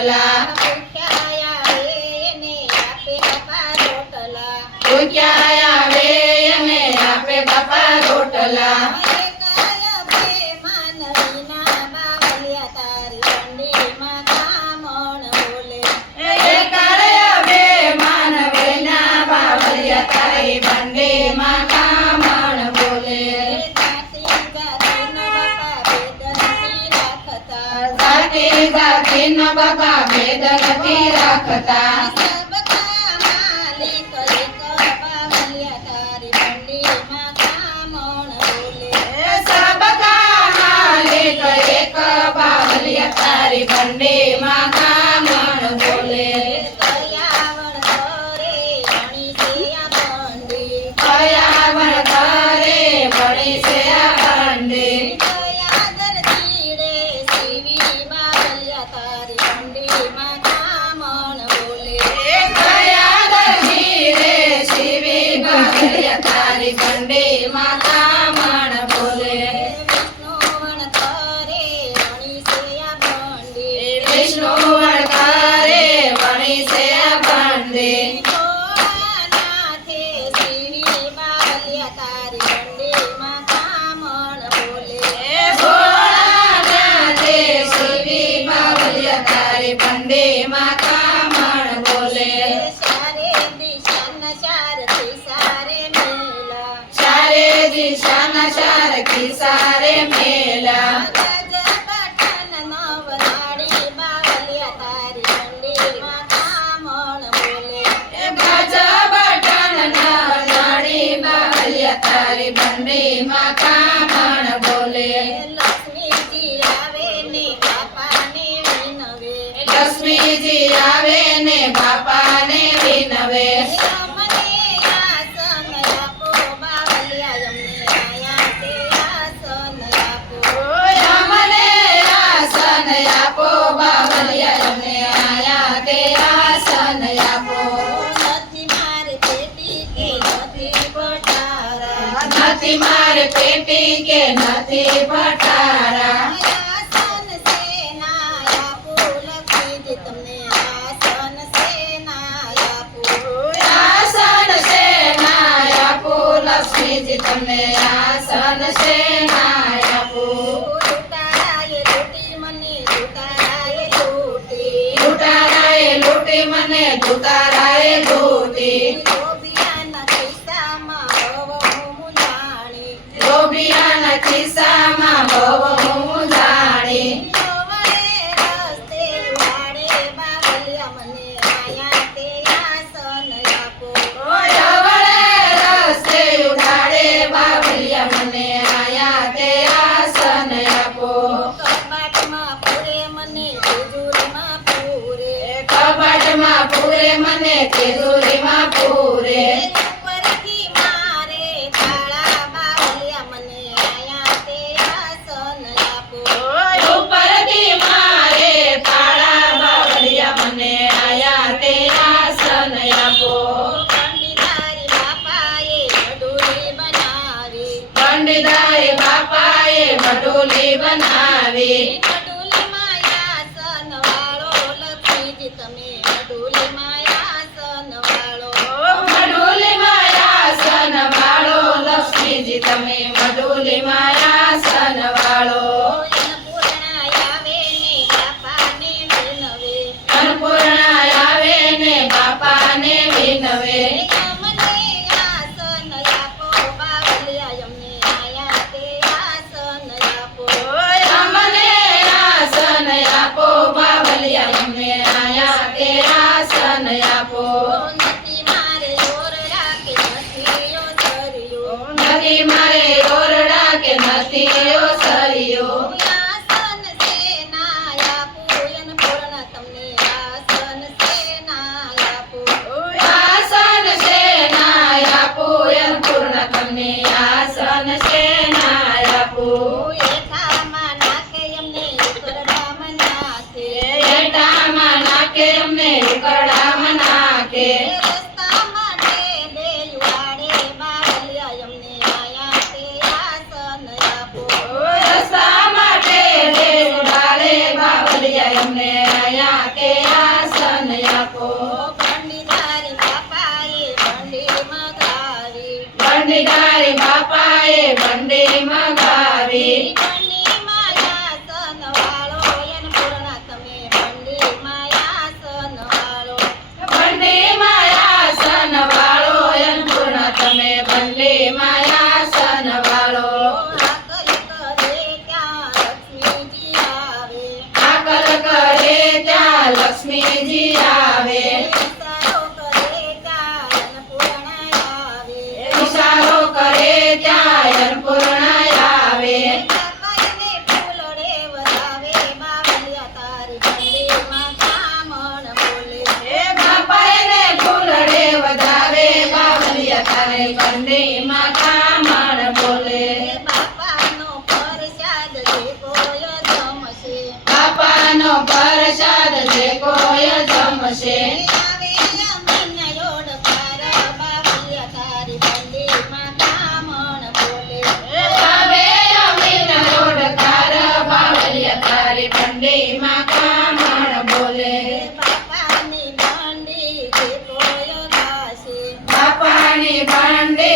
રોટલા ભૂખ્યા આવે એને આપે બાપા રોટલા ભૂખ્યા આવે એને આપે બાપા રોટલા એકાય બે માનવીના બાવલિયા તારી બંડીમાં કામણ બોલે એકાળે બે માનવીના બાવળિયા તારી બંડીમાં કામણ બોલે જાતિ જાતિનો બાપા ભેદ નથી રાખતા જાતિ જાતિનો બાપા ભેદ નથી રાખતા સબકા માલિક એક બાવલિયા તારી બંડીમાં કામણ બોલે સબકા માલિક એક બાવળિયા તારી બંડીમાં કામણ બોલે કયાવણ કરે કયાવણ કરે વળી છે આ બંડી દયાદર ચીડે સીવી બાવલિયા તારી બંડીમાં કામણ બોલે દયાદર ધીરે શિવી બાવળિયા તારી બંડીમાં કામણ બોલે વિષ્ણુવણ કરે વણી છે આ બંડી વિષ્ણુ વણકારે વણી છે આ બંડી ભોળાનાથે સીવી બાવલિયા તારી બંડીમાં કામણ બોલે ભોળાનાથે શિવી બાવળિયા તારી બંડીમાં કામણ બોલે સારે દિશાના ચારથી સારે મેલા ચારે દિશાના ચાર ખિસારે મેલા ગજબટન નવનાળી બાવલિયા તારી બંડીમાં કામણ બોલે ગજબટન નવનાળી બાવળિયા તારી બંડીમાં કામણ બોલે લક્ષ્મીજી આવે ને બાપાને વિનવે લક્ષ્મીજી આવે ને બાપાને વિનવે અમને આસન આપો બાવલિયા અમને આયા તે આસન આપો અમને આસન આપો બાવળિયા અમને આયા તે આસન આપો નથી મારે પેટી કે નથી પટારા નથી મારે પેટી કે નથી ભટારા આસન સેના આપો લક્ષ્મીજી તમને આસન સેના આપો આસન સેના આપો લક્ષ્મીજી તમને આસન સેના આપો લૂંટારાએ લૂંટી મને લૂંટારાએ લૂંટી લૂંટારાએ લૂંટી મને લૂંટારાએ લૂંટી લોભિયાના ખિસ્સામાં હવ હું જાણી લોભિયાના ખિસ્સામાં બહુ હું જાણી લોવડે રસ્તે ઉડાડે બાવલિયા મને આયા તે આસન આપો ઓય વળે રસ્તે ઉડાડે બાવળિયા મને આયા તે આસન આપો કબાટમાં પૂરે મને તિજોરીમાં પૂરે કબાટમાં પૂરે મને તિજોરીમાં પૂરે ઉપરથી મારે તાળા બાવલિયા મને આયા તે આસન આપો ઉપરથી મારે તાળા બાવળિયા મને આયા તે આસન આપો પંડિતારી બાપાએ મઢુલી બનાવી પંડિતાએ બાપાએ મઢુલી બનાવી મઢુલીમાં આસન વાળો લક્ષ્મીજી તમે મઢુલીમાં આસન વાળો મઢુલીમાં આસન વાળો લક્ષ્મીજી તમે મઢુલીમાં આસન વાળો અન્નપૂર્ણા આવે ને બાપાને વિનવે અન્નપૂર્ણા આવે ને બાપાને વિનવે અમને આસન આપો બાવલિયા અમને આયા તે આસન આપો અમને આસન આપો બાવળિયા અમને આયા તે આસન આપો નથી મારે ઓર રાખી નથી ઓ ધર્યો નથી મારે બંડી મગાવી બંડી માયા સનવાળો અન્નપૂર્ણા તમે બંડી માયા સનવાળો બંડી માયાસન વાળો અન્નપૂર્ણા તમે બંડી માયાસન વાળો આકલ કરે ત્યાં લક્ષ્મીજી આવે આકલ કરે ત્યાં લક્ષ્મીજી આવે વિચારો કરે ત્યાં અન્નપૂર્ણા આવે વિચારો કરે ત્યાં ફૂલડે વધાવે બાવલિયા તારી બંડીમાં કામણ બોલે બાપાનો પ્રસાદ જે કોઈ જમશે બાપાનો પ્રસાદ જે કોઈ જમશે આવે અમીના યોડકાર બાવલિયા તારી બંડીમાં કામણ બોલે આવે અમીના રોડકાર બાવલિયા તારી બંડીમાં કામણ બોલે બાપાની બંડી જે કોઈ ગાશે બાપાની બંડી